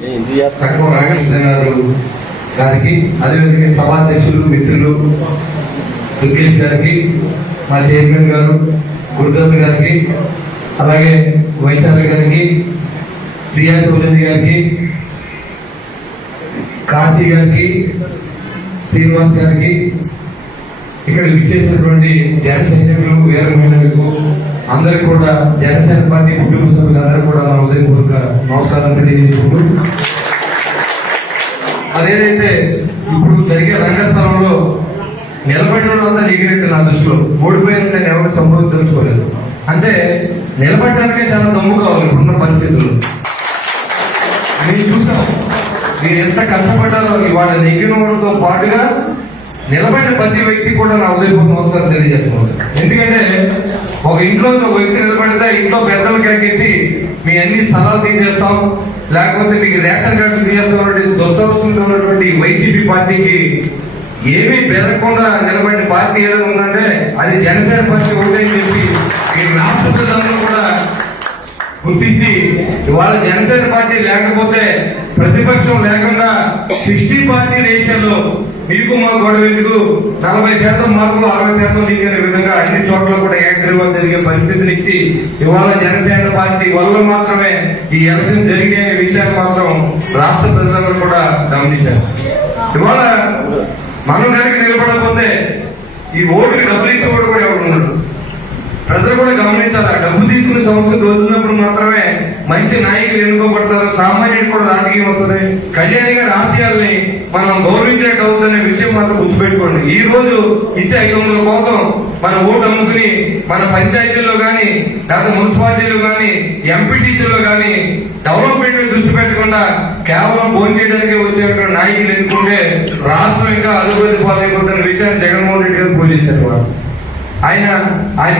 రామకృష్ణ గారికి, అదేవిధంగా సభాధ్యక్షులు మిత్రులు దుర్గేష్ గారికి, మా చైర్మన్ గారు గురుదత్ గారికి, అలాగే వైశాలి గారికి, ప్రియా చౌదరి గారికి, కాశీ గారికి, శ్రీనివాస్ గారికి, ఇక్కడ విచ్చేసినటువంటి జన సైనికులు వీర మహిళలకు అందరికి కూడా జనసేన పార్టీ కుటుంబ సభ్యులందరూ కూడా నా ఉదయపూర్వక నమస్కారం తెలియజేసుకుంటూ, అదేదైతే ఇప్పుడు జరిగే రంగస్థలంలో నిలబడిన వాళ్ళంతా ఎగిరెట్టు నా దృష్టిలో ఓడిపోయినట్టు నేను ఎవరికి సంబోధించుకోలేదు. అంటే నిలబడడానికే చాలా దమ్ము కావాలి ఇప్పుడున్న పరిస్థితుల్లో. నేను చూసాం మీరు ఎంత కష్టపడ్డారో. ఇవాళ నెగ్గినతో పాటుగా నిలబడిన ప్రతి వ్యక్తి కూడా నా ఉదయపూర్వక నమస్కారం తెలియజేస్తున్నాను. ఎందుకంటే ఒక ఇంట్లో ఒక వ్యక్తి నిలబడితే ఇంట్లో పెద్దలు కేకేసి మీ అన్ని స్థలాలు తీసేస్తాం, లేకపోతే మీకు రేషన్ కార్డు తీసేస్తాం దుస్సవసరంతో ఉన్నటువంటి వైసీపీ పార్టీకి ఏమీ బెదరకుండా నిలబడిన పార్టీ ఏదైనా ఉందంటే అది జనసేన పార్టీ ఒకటని చెప్పి ఈ రాష్ట్ర ప్రజలను కూడా గుర్తించి ఇవాళ జనసేన పార్టీ లేకపోతే ప్రతిపక్షం లేకుండా 60 పార్టీ రేషన్లో మీకు మా గొడవ ఎందుకు 40% మాకు 60% దిగిన విధంగా అన్ని చోట్ల కూడా ఏకగ్రీవ జరిగే పరిస్థితిని ఇచ్చి ఇవాళ జనసేన పార్టీ వల్ల మాత్రమే ఈ ఎలక్షన్ జరిగే విషయాన్ని మాత్రం రాష్ట్ర ప్రజలందరూ కూడా గమనించారు. ఇవాళ మనం కనుక నిలబడకపోతే ఈ ఓటుకి డబ్బులు ఇచ్చేవాడు కూడా ఎవరు ఉన్నాడు. ప్రజలు కూడా గమనించాలి. డబ్బు తీసుకునే సంస్థలు వదిలినప్పుడు మాత్రమే మంచి నాయకులు ఎన్నుకోబడతారు, సామాన్యుడు కూడా రాజకీయం వస్తుంది. కళ్యాణి గారి ఆశయాల్ని మనం గౌరవించేట్టు అవుతుందనే విషయం మాత్రం గుర్తుపెట్టుకోండి. ఈ రోజు ఇచ్చే 500 కోసం మన ఓటు అమ్ముకుని మన పంచాయతీల్లో కానీ లేదా మున్సిపాలిటీలో కానీ ఎంపీటీసీలో కానీ డెవలప్మెంట్ దృష్టి పెట్టకుండా కేవలం భోజనం చేయడానికి వచ్చేటువంటి నాయకులు ఎన్నుకుంటే రాష్ట్రం ఇంకా అభివృద్ధి పాలైపోతున్న విషయాన్ని జగన్మోహన్ రెడ్డి గారు పూజించారు. వారు ఆయన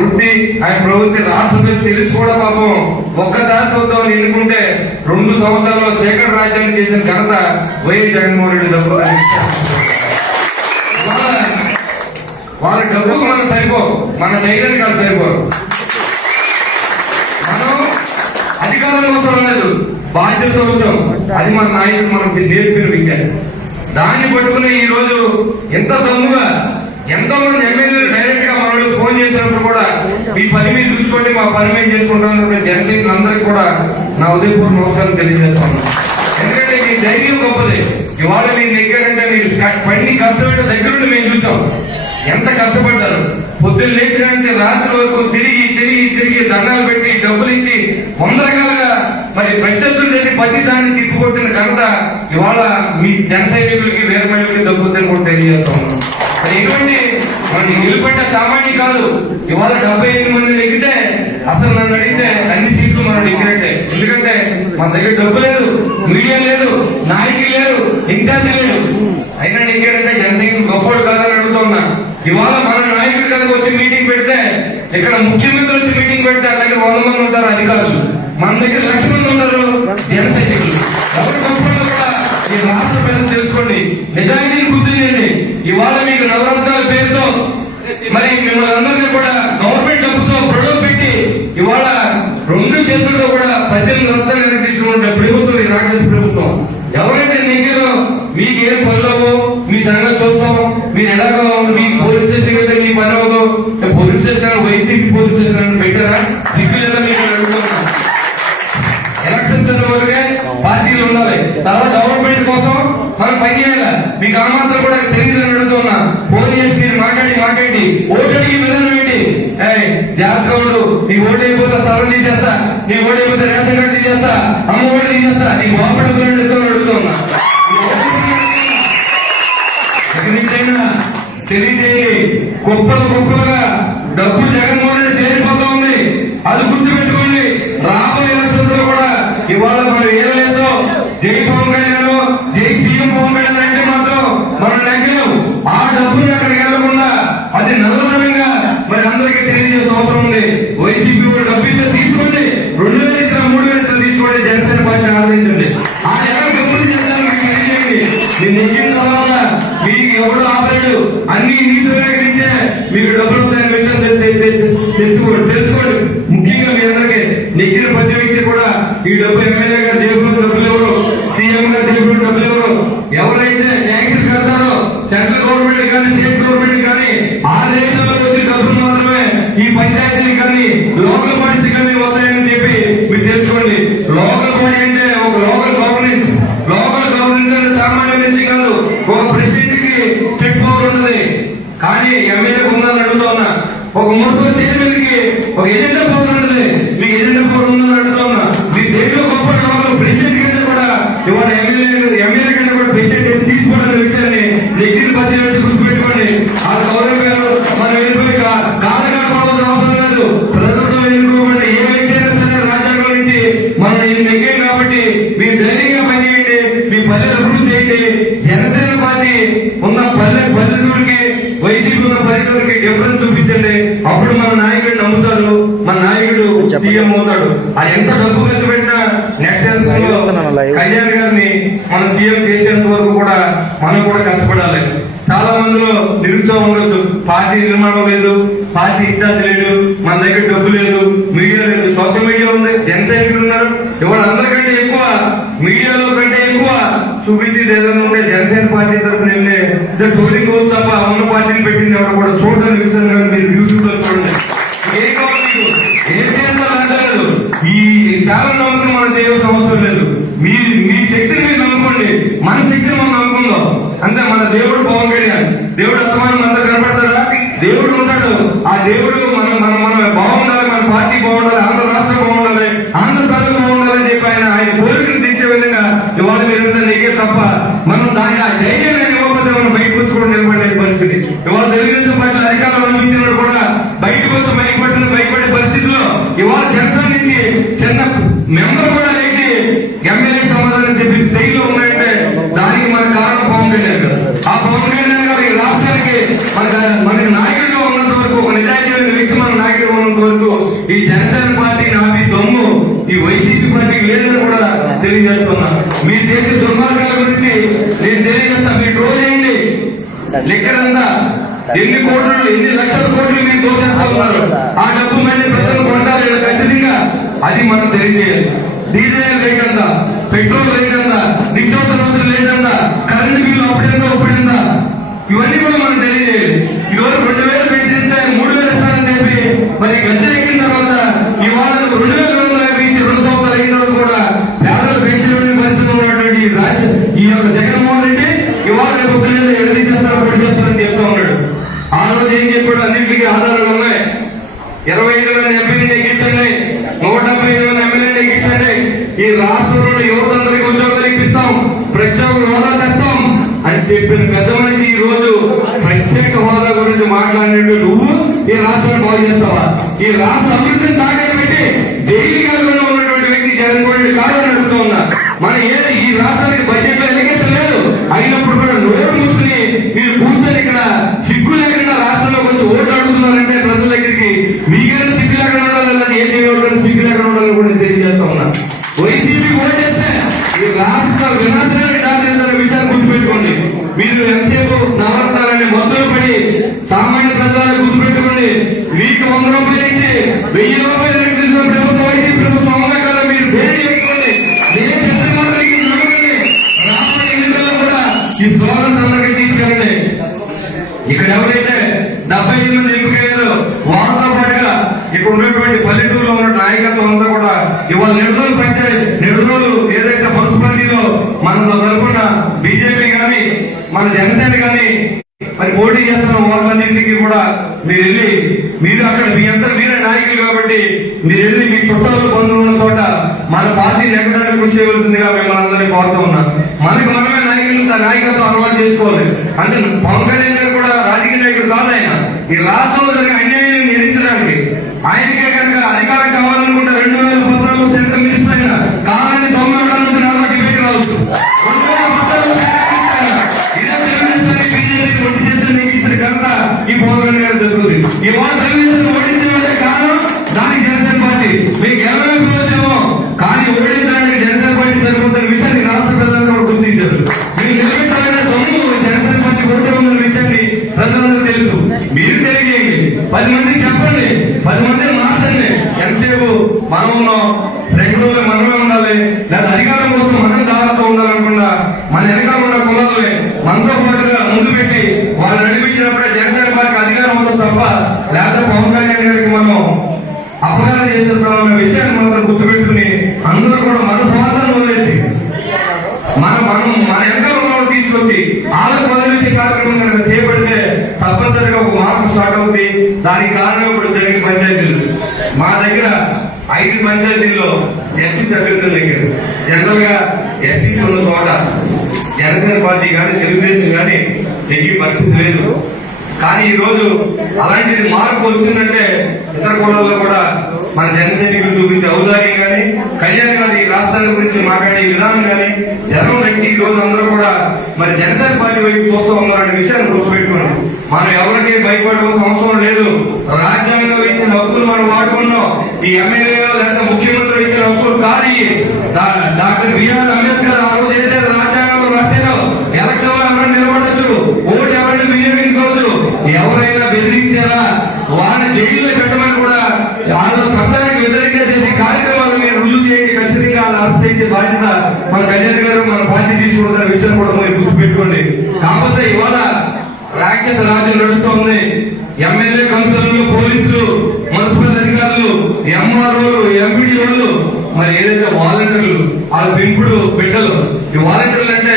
వృత్తి ఆయన ప్రవృత్తి రాష్ట్రం తెలిసి కూడా పాపం ఒక్కసారి చూద్దాం ఎన్నుకుంటే 2 సంవత్సరాల్లో శేఖర రాజ్యాన్ని చేసిన ఘనత వైఎస్ జగన్మోహన్ రెడ్డి డబ్బు. వాళ్ళ డబ్బుకు మనం సరిపో, మన ధైర్యానికి కాదు సరిపోరు. మనం అధికారం అవసరం లేదు, బాధ్యత అవసరం. అది మన నాయకుడు మనకు నేర్పిన విద్య. దాన్ని పట్టుకుని ఈ రోజు ఎంత దమ్ముగా ఎంతో మంది ఎమ్మెల్యేలు డైరెక్ట్ గా మన ఫోన్ చేసినప్పుడు కూడా మీ పని మీరు చూసుకోండి, మా పని మేము చేసుకుంటాం. జనసైనికులందరికీ కూడా నా ఉదయపూర్వక నమస్కారం తెలియజేస్తాను. ఎందుకంటే మీ ధైర్యం గొప్పది. ఇవాళ మీరు నెగ్గారంటే మీరు పని కష్టపడే దగ్గరుండి మేము చూసాం ఎంత కష్టపడ్డారు. పొద్దున్న లేచినంటే రాత్రి వరకు తిరిగి దండాలు పెట్టి డబ్బులు ఇచ్చి 100 రకాలుగా మరి ప్రత్యర్థులు చేసి ప్రతి దాన్ని తిప్పుకొట్టిన ఘనత ఇవాళ మీ జన సైనికులకి వేరే మహిళలకి దక్కుతుందని కూడా తెలియజేస్తాం. ఎటువంటి మనం నిలబడ్డ సామాన్య కాదు. ఇవాళ 75 మంది నెగ్గితే అసలు నన్ను అడిగితే అన్ని సీట్లు మనం నెగ్గినట్టే. ఎందుకంటే మన దగ్గర డబ్బు లేదు, మీడియా లేదు, నాయకులు లేరు, ఇన్ఛార్జి లేదు. అయినా నెగ్గారంటే జనసైనికులు గొప్పడు కాదని అడుగుతున్నా. ఇవాళ మన నాయకులు కనుక వచ్చి మీటింగ్ పెడితే ఇక్కడ ముఖ్యమంత్రి వచ్చి మీటింగ్ పెడితే అలాగే 100 మంది ఉంటారు అధికారులు, మన దగ్గర 1,00,000 మంది ఉంటారు జన సైనికులు. ఎవరు గొప్పలు కూడా ఈ రాష్ట్ర ప్రజలు తెలుసుకోండి, నిజాయితీని గుర్తు చేయండి. ఇవాళ మీకు నవరత్నాల పేరుతో మరి మిమ్మల్ని అందరినీ కూడా గవర్నమెంట్ డబ్బుతో ప్రొడక్ట్ పెట్టి ఇవాళ 2 చేతుల్లో కూడా 18 రత్నాలు తీసుకుంటే ప్రభుత్వం ఈ రాక్షస ప్రభుత్వం. ఎవరైతే నెగ్గారో మీకు ఏం పనులవో మీ సంగతి చూస్తాం, మీరు ఎలాగో మీ పోలీస్ స్టేషన్ అయితే మీ పని అవ్వదు. Police station YCP police station పెట్టారా? సిగ్గులేదా మీకు అడుగుతున్నా. ఎలక్షన్స్ వరకే పార్టీలు ఉండాలి, తర్వాత డెవలప్మెంట్ కోసం మనం పని చేయాలి. మీకు ఆ మాత్రం కూడా తెలియదని అడుగుతున్నా. ఫోన్ చేసి మీరు మాట్లాడి ఓటు అడిగి విధానం ఏంటి? జాగ్రత్త, నీ ఓటు అయిపోతే స్థలం తీసేస్తా, నీ ఓటు అయిపోతే రేషన్ కార్డు తీసేస్తా, అమ్మ ఓటు తీసేస్తా, నీకు బాగుపడుతున్నా అడుగుతున్నా. తెలియజేయండి. గొప్పలుగా డబ్బు జగన్మోహన్ రెడ్డి చేరిపోతా ఉంది. అది గుర్తుపెట్టుకోండి. రాబోయే ఎలక్షన్స్ లో కూడా ఇవాళ మనం ఏం లేదో జై పవన్ కళ్యాణ్, జై సీఎం పవన్ కళ్యాణ్ అంటే మాత్రం మనం నెగ్గలేము. ఆ డబ్బుని అక్కడికి వెళ్ళకుండా అది నల్లధనంగా మరి అందరికీ తెలియజేసే అవసరం ఉంది. వైసీపీ కూడా డబ్బు ఇస్తే తీసుకోండి, 2,000 ఇచ్చిన 3,000 ఇచ్చిన తీసుకోండి, జనసేన పార్టీ ఆదరించండి. ఆ ఎలా డబ్బులు చేస్తాను మీకు తెలియజేయండి. నేను నెగ్గిన తర్వాత మీకు ఎవరు ఆపలేడు. అన్ని నీతించే మీకు డబ్బులు వస్తాయని విషయం తెలుసుకోండి. ముఖ్యంగా మీ అందరికీ నెగ్గిన ప్రతి వ్యక్తి కూడా ఈ డబ్బు ఎమ్మెల్యే గారు జేబులో డబ్బులు ఎవరు ఇచ్చినటువంటి డబ్బులు ఎవరైతే ట్యాక్సులు కడతారో సెంట్రల్ గవర్నమెంట్ కానీ స్టేట్ గవర్నమెంట్ కానీ ఆ దేశంలో వచ్చిన డబ్బులు మాత్రమే ఈ పంచాయతీలు కానీ లోకల్ బాడీస్ కానీ వస్తాయని చెప్పి మీరు తెలుసుకోండి. లోకల్ బాడీ అంటే ఒక లోకల్ గవర్నెన్స్ అంటే సామాన్య విషయం కాదు. ఒక ప్రెసిడెంట్ కి చెక్ పవర్ ఉన్నది, కానీ ఎమ్మెల్యే ఉందని అడుగుతా ఉన్నా. ఒక మున్సిపల్ చైర్మన్ కి ఒక ఎజెండా పవర్ ఉన్నది, మీకు ఎజెండా పవర్ ఉందని అడుగుతా ఉన్నా. మీ దేశంలో గొప్ప ప్రెసిడెంట్ కంటే కూడా ఇవాళ ఎమ్మెల్యే కంటే కూడా ప్రెసిడెంట్ తీసుకోవాలనే విషయాన్ని నెగ్గిన పది గుర్తుపెట్టుకోండి. ఆ గౌరవ గారు మనం వెళ్ళిపోయి కాలకాలవలసిన అవసరం లేదు. ప్రభుత్వం ఎన్నుకోమంటే ఏ వ్యక్తి అయినా సరే రాజ్యాంగం నుంచి మనం నెగ్గాం కాబట్టి మీరు ధైర్యంగా పనిచేయండి, మీ పల్లెలు అభివృద్ధి చేయండి. జనసేన పార్టీ ఉన్న పల్లెటూరికి వైసీపీ ఉన్న పల్లెటూరికి డిఫరెన్స్ చూపించండి. అప్పుడు మన నాయకుడు నమ్ముతారు, మన నాయకుడు సీఎం అవుతాడు. అది ఎంత డబ్బు ఖర్చు పెట్టినా నెక్స్ట్ కళ్యాణ్ గారిని మన సీఎం చేసేంత వరకు కూడా మనం కూడా కష్టపడాలి. చాలా మందిలో నిరుత్సాహం ఉండొచ్చు, పార్టీ నిర్మాణం లేదు, పార్టీ ఇన్ఛార్జ్ లేడు, మన దగ్గర డబ్బు లేదు, మీడియా లేదు. సోషల్ మీడియా ఉంది, జన సైనికులు ఉన్నారు. ఇవాళ అందరికంటే ఎక్కువ మీడియాలో కంటే ఎక్కువ చూపించేది ఏదైనా ఉంటే జనసేన పార్టీ తరఫున వెళ్ళే టోలింగ్ అవుతుంది తప్ప ఉన్న పార్టీని పెట్టింది ఎవరు కూడా చూడడానికి విషయంగా మీరు యూట్యూబ్ లో చూడండి. ఏం కావాలి మీకు, ఏం చేయాలో ఈ చాలా నమ్మకం మనం చేయవలసిన అవసరం లేదు. మీ శక్తిని మీరు నమ్ముకోండి, మన శక్తిని మనం నమ్ముకుందాం అంతే. మన దేవుడు పవన్ కళ్యాణ్, దేవుడు అస్తమానం అందరూ కనపడతాడా? దేవుడు ఉంటాడు. ఆ దేవుడు మనం బాగుండాలి, మన పార్టీ బాగుండాలి, ఆంధ్ర రాష్ట్రం బాగుండాలి, ఆంధ్ర ప్రజలు బాగుండాలని చెప్పి ఆయన కోరికను తీర్చే విధంగా ఇవాళ మీరు నెగ్గే తప్ప మనం దాని ఆ ధైర్యాన్ని ఇవ్వకపోతే మనం బయటకు వచ్చి కూడా నిలబడే పరిస్థితి. ఇవాళ తెలుగుదేశం పార్టీ అధికారులు అనిపించినప్పుడు కూడా బయటకు వచ్చి బయటపడే పరిస్థితిలో ఇవాళ జనసేన నుంచి చిన్న మెంబర్ కూడా లేచి ఎమ్మెల్యే సమాధానం చెప్పి స్థాయిలో ఉన్నాయంటే దానికి మన కారణం పవన్ కళ్యాణ్ గారు. ఆ పవన్ కళ్యాణ్ గారు ఈ రాష్ట్రానికి మనకి నాయకుడిగా ఉన్నంత వరకు, ఒక నిజాయితీ వ్యక్తి మన నాయకుడిగా ఉన్నంత వరకు ఈ జనసేన పార్టీ నాపి దమ్ము ఈ వైసీపీ పార్టీకి లేదని కూడా తెలియజేస్తున్నా. మీ దేశ దుర్మార్గాల గురించి నేను తెలియజేస్తా. మీరు రోజు చేయండి లెక్కలంతా ఎన్ని కోట్లు, ఎన్ని లక్షల కోట్లు మీరు దోచేస్తా ఉన్నారు. ఆ డబ్బు మళ్ళీ ప్రజలు కొంటారు ఖచ్చితంగా, అది మనం తెలియజేయాలి. డీజిల్ రేట్ అంతా, పెట్రోల్ రేట్ అంతా, నిత్యావసర వస్తువులు రేట్ అంతా, కరెంటు బిల్లు అప్పుడైందా ఇవన్నీ కూడా మనం తెలియజేయాలి. ఇదివరకు 2000 పెంచితే 3000 ఇస్తారని చెప్పి మరి గద్దె ఎక్కిన తర్వాత ఇవాళ 2250 2 సంవత్సరాలు అయిన తర్వాత కూడా పేదలు పెంచిన పరిస్థితి ఉన్నటువంటి ఈ యొక్క జగన్మోహన్ రెడ్డి ఇవాళ రేపు ఎవరి చేస్తారు ఒకటి చేస్తారని చెప్తా ఉన్నాడు. ఆ రోజు ఏం చెప్పాడు? అన్నింటికి ఆధారాలు ఉన్నాయి. 25,000 ఎంపీని ఎక్కించండి, 175,000 ఎమ్మెల్యేని ఎక్కించండి, ఈ రాష్ట్రంలో యువతందరికీ ఉద్యోగాలు ఇప్పిస్తాం, ప్రత్యేక హోదా తెస్తాం అని చెప్పిన పెద్ద మనిషి ఈ రోజు ప్రత్యేక హోదా గురించి మాట్లాడినట్టు నువ్వు ఈ రాష్ట్రాన్ని బాగు చేస్తావా? ఈ రాష్ట్ర అభివృద్ధిని తాకట్టు పెట్టి జైలు కాలంలో ఉన్నటువంటి వ్యక్తి జగన్మోహన్ రెడ్డి కాదని అడుగుతూ ఉన్నా. మన ఈ రాష్ట్రానికి బడ్జెట్ లో ఎలిగేషన్ లేదు, అయినప్పుడు కూడా నోరు మూసుకుని మీరు కూర్చొని ఇక్కడ సిగ్గు లేకుండా రాష్ట్రంలో కొంచెం ఓట్లు అడుగుతున్నారంటే ప్రజల దగ్గరికి మీకైనా సిగ్గు లేకుండా ఉండాలని, ఏ చేయడం సిగ్గు లేకుండా ఉండాలని కూడా తెలియజేస్తా ఉన్నా. వైసీపీ ఓట్ చేస్తే ఈ రాష్ట్ర వినాశనానికి దారితీస్తున్న విషయాన్ని గుర్తుపెట్టుకోండి. మీరు ఎంతసేపు నవరత్నాలని మొదలు పడి సామాన్య ప్రజలను గుర్తుపెట్టుకోండి. మీకు 100 రూపాయలు ఇచ్చి 1000 రూపాయలు ఇచ్చిన ప్రభుత్వం వైసీపీ ప్రభుత్వం అవునా కదా మీరు పేరు పెట్టుకోండి. రాబోయే ఎన్నికల్లో కూడా ఈ స్లోగన్స్ అందరికీ తీసుకెళ్ళండి. ఇక్కడ ఎవరైతే 75 మంది ఎంపికయ్యారో వాళ్ళతో పాటుగా ఇక్కడ ఉన్నటువంటి పల్లెటూరులో ఉన్న నాయకత్వం అంతా కూడా ఇవాళ నిడుదోలు ఏదైతే మున్సిపాలిటీలో మన తరఫున బీజేపీ కానీ మన జనసేన కానీ మరి పోటీ చేస్తున్న వాళ్ళన్నింటికి కూడా మీరు అక్కడ మీ అందరూ మీరే నాయకులు కాబట్టి మీరు వెళ్ళి మీ చుట్టాలు బంధువులు ఉన్న చోట మన పార్టీ నెగ్గడానికి కృషి చేయవలసిందిగా మిమ్మల్ని అందరినీ కోరుతూ ఉన్నాం. మనకు మనమే నాయకత్వం అలవాటు చేసుకోవాలి. అంటే పవన్ కళ్యాణ్ గారు కూడా రాజకీయ నాయకుడు కాదు. ఆయన ఈ రాష్ట్రంలో జరిగిన అన్యాయాన్ని నిరించడానికి ఆయనకే కనుక అధికారం కావాలనుకుంటే 2014 సెంట్రల్ మినిస్టర్ అయినా కాలాన్ని 90 నాలుగు డిబేట్ రావచ్చు. కనుక ఈ పవన్ కళ్యాణ్ గారు జరుగుతుంది. ఈ తెలుగుదేశం ఓడించే కారణం దానికి జనసేన పార్టీ మీకు ఎవరైనా ప్రయోజనమో కానీ ఓడించడానికి జనసేన పార్టీ సరిపోతున్న విషయాన్ని రాష్ట్ర ప్రజలందరూ కూడా గుర్తించారు. మీరు నిలబెట్టాలనే సొమ్ము జనసేన పార్టీ ఓటే ఉన్న విషయాన్ని ప్రజలందరూ తెలుసు. మీరు తెలియజేయండి. 10 మనతో పాటుగా ముందు పెట్టి వాళ్ళు నడిపించినప్పుడే జనసేన పార్టీ అధికారం అవుతుంది తప్ప లేకపోతే పవన్ కళ్యాణ్ గారికి మనం అపకారం చేసేస్తామన్న విషయాన్ని మనం గుర్తుపెట్టుకుని అందరూ కూడా మన సమాధానం వదిలేసి మన ఎంత ఉన్నవాడు తీసుకొచ్చి వాళ్ళకు మొదలుంచే కార్యక్రమం కనుక చేపడితే తప్పనిసరిగా ఒక మార్పు స్టార్ట్ అవుతుంది. దానికి కారణం ఇప్పుడు జరిగిన పంచాయతీలు. మా దగ్గర 5 పంచాయతీల్లో ఎస్సీ సభ్యులు దగ్గర జనరల్ గా ఎస్సీస్ ఉన్న చోట జనసేన పార్టీ కానీ తెలుగుదేశం కానీ ఎక్కి పరిస్థితి లేదు. కానీ ఈ రోజు అలాంటిది మార్పు వచ్చిందంటే ఇతర కులాల్లో కూడా మన జన సైనికులు చూపించే ఔదార్యం కానీ కళ్యాణ్ గారి ఈ రాష్ట్రాల గురించి మాట్లాడే విధానం కానీ జనం వ్యక్తి ఈ రోజు అందరూ కూడా మరి జనసేన పార్టీ వైపు చూస్తూ ఉన్నారనే విషయాన్ని గుర్తుపెట్టుకున్నాం. మనం ఎవరికీ భయపడవలసిన అవసరం లేదు. రాజ్యాంగంలో ఇచ్చిన హక్కులు మనం వాడుకున్నాం. ఈ ఎమ్మెల్యేలో లేదా ముఖ్యమంత్రి ఇచ్చిన హక్కులు కాదు. డాక్టర్ బిఆర్ అంబేద్కర్ ఆ రోజు ఏదైతే రాజ్యాంగంలో రాశారో ఎలక్షన్ లో ఎవరైనా నిలబడచ్చు, ఓటు ఎవరైనా వినియోగించుకోవచ్చు, ఎవరైనా బెదిరించారా వాళ్ళని జైల్లో పెట్టమని కూడా వాళ్ళ చట్టానికి వ్యతిరేకంగా చేసే కార్యక్రమాలు మీరు రుజువు చేయండి. ఖచ్చితంగా వాళ్ళు అరెస్ట్ చేసే బాధ్యత మన కళ్యాణ్ గారు మన పార్టీ తీసుకుంటున్న విషయం కూడా మీరు గుర్తుపెట్టుకోండి. కాకపోతే ఇవాళ రాక్షస రాజ్యం నడుస్తోంది. ఎమ్మెల్యే కౌన్సిలర్లు, పోలీసులు, మున్సిపల్ అధికారులు, ఎంఆర్ఓలు, ఎంపీడీఓలు, మరి ఏదైతే వాలంటీర్లు వాళ్ళ పెంపుడు బిడ్డలు. ఈ వాలంటీర్లు అంటే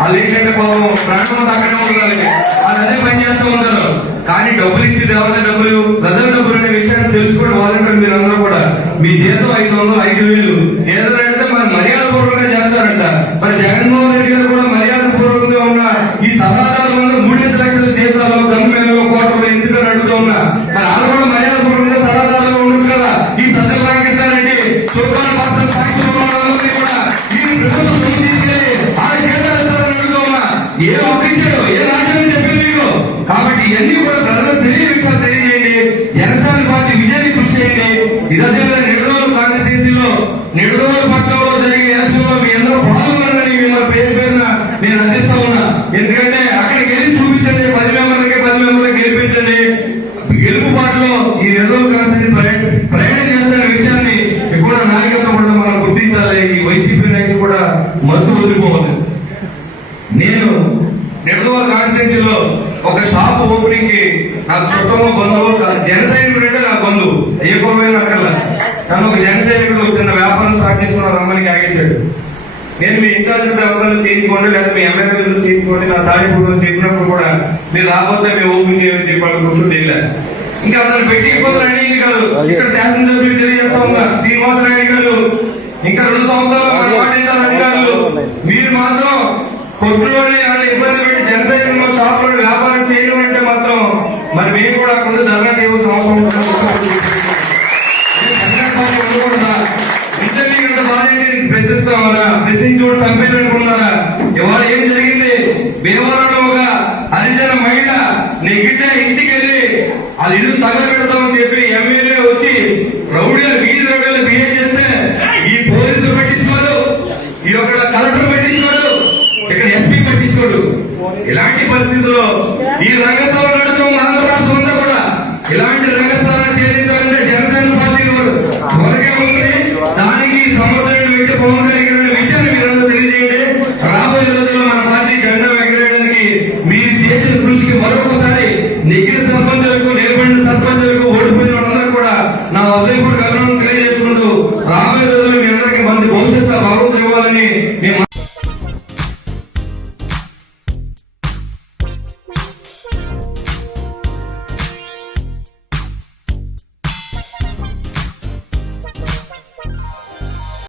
వాళ్ళు ఏంటంటే పాపం ప్రాణం అక్కడే ఉండాలి, వాళ్ళు అదే పని చేస్తూ ఉంటారు. కానీ డబ్బులు ఇచ్చేది ఎవరైనా డబ్బులు ప్రజల డబ్బులు అనే విషయాన్ని తెలుసుకోండి. వాలంటీర్ మీరు అందరూ కూడా మీ జీతం 500, 5,000 ఏదైనా అంటే మరి మర్యాద పూర్వకంగా చేస్తారంట. మరి జగన్మోహన్ రెడ్డి గారు కూడా మర్యాద పూర్వకంగా ఉన్న ఈ సదాచారం వల్ల 3 లక్షల జీతాలు గవర్నమెంట్ కోటలు ఎందుకని అడుగుతూ ఉన్నా. మరి వాళ్ళు కూడా మర్యాద పూర్వకంగా సదాచారంలో ఉండదు కదా. ఈ సత్య రామకృష్ణారెడ్డి చుట్టాల పత్ర సాక్షులు కూడా ఈ ప్రభుత్వం తీసుకెళ్ళి ఆ జీతాలు అడుగుతూ ఉన్నా. ఏ ఒప్పించాడు, ఏ రాజ్యాన్ని చెప్పింది మీకు. కాబట్టి ఇవన్నీ కూడా ప్రజలకు తెలియ విషయాలు తెలియజేయండి. జనసేన పార్టీ విజయాన్ని కృషి చేయండి. ఈరోజు నిడదవోలు కాన్స్టిట్యూన్సీలో నిడదవోలు పట్టణంలో జరిగే ఎలక్షన్ లో మీ అందరూ పాల్గొనాలని మిమ్మల్ని పేరున నేను అందిస్తా ఉన్నా. ఎందుకంటే అక్కడికి వెళ్ళి చూపించండి, 10 మెంబర్లకి గెలిపించండి. గెలుపు పాటలో ఈ నిడదవోలు కాన్స్టిట్యూన్సీ ప్రయాణం చేస్తున్న విషయాన్ని కూడా నాయకత్వం కూడా మనం గుర్తించాలి. ఈ వైసీపీ నాయకులు కూడా మద్దతు వదిలిపోవాలి. నేను నిడదవోలు కాన్స్టిట్యూన్సీలో ఒక షాప్ ఓపెనింగ్ కి నాకు చుట్టము బంధువు జన సైనికుడు అంటే నాకు బంధువు ఏ పొరమైన అక్కర్లా. కానీ ఒక జన సైనికుడు చిన్న వ్యాపారం స్టార్ట్ చేసుకున్న రమ్మని ఆగేశాడు. నేను మీ ఇన్ఛార్జ్ వ్యవహారాలు చేయించుకోండి లేదా మీ ఎమ్మెల్యేలు చేయించుకోండి నా తాడిపూర్లు చెప్పినప్పుడు కూడా మీరు రాబోతే మీ ఓపెనింగ్ ఏమని చెప్పాలి గుర్తు తెలియదు. ఇంకా అతను పెట్టి ఇబ్బందులు అనేది కాదు. ఇక్కడ శాసనసభ్యులు తెలియజేస్తా ఉన్నా శ్రీనివాసరాయుడు గారు ఇంకా 2 సంవత్సరాలు మాట్లాడారు అధికారులు. మీరు మాత్రం కొట్టులోని ఇబ్బంది పెట్టి జనసైన్యంలో షాప్ లో వ్యాపారం చేయడం అంటే మాత్రం మరి మేము కూడా అక్కడ ధర్నా చేయవలసిన అవసరం ఇంటర్వ్యూ బాధ్యత ప్రశ్నిస్తామన్నా ప్రశ్నించు చంపేయాలనుకున్నారా? ఇవాళ ఏం జరిగింది? భీమవరంలో ఒక హరిజన మహిళ నెగితే ఇంటికి వెళ్ళి వాళ్ళ ఇల్లు తగలబెడతామని చెప్పి ఎమ్మెల్యే వచ్చి రౌడీలు వీధి రౌడీలు బిహేవ్ చేస్తే ఈ పోలీసులు పట్టించుకోరు, ఈ యొక్క కలెక్టర్ పట్టించుకోరు, ఇక్కడ ఎస్పీ పట్టించుకోడు. ఇలాంటి పరిస్థితుల్లో ఈ రంగస్థలం నడుతున్న ఆంధ్ర రాష్ట్రం అంతా కూడా ఇలాంటి రంగస్థలాన్ని చేయించాలంటే జనసేన పార్టీ వరకే ఉంది. దానికి సమర్థమైన వ్యక్తి పవన్